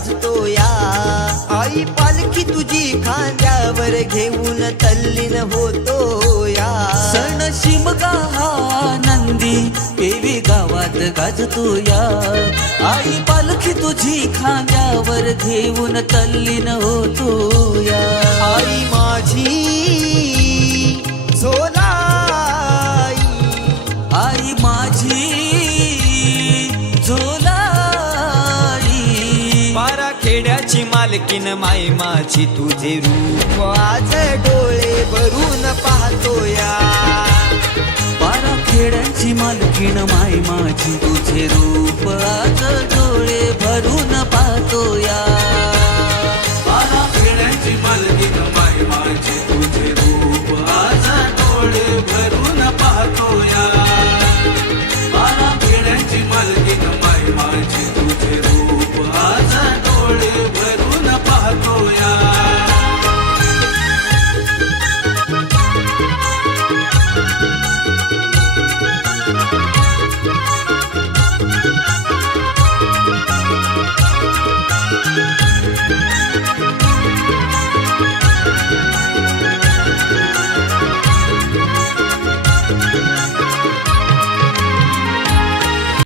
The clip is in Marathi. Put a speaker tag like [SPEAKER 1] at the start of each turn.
[SPEAKER 1] गाजतो या आई पालखी तुझी खांद्यावर घेऊन तल्लीन होतो या
[SPEAKER 2] सण शिमगा नंदी देवी गावात गाजतो या आई पालखी तुझी खांद्यावर घेऊन तल्लीन होतो या
[SPEAKER 1] आई माझी झोला
[SPEAKER 2] आई माझी
[SPEAKER 3] वेड्याची मालकीन माय माझी तुझे रूप
[SPEAKER 1] आज डोळे भरून पाहतो या
[SPEAKER 2] पारा खेड्यांची मालकीण माय माझी तुझे रूप आज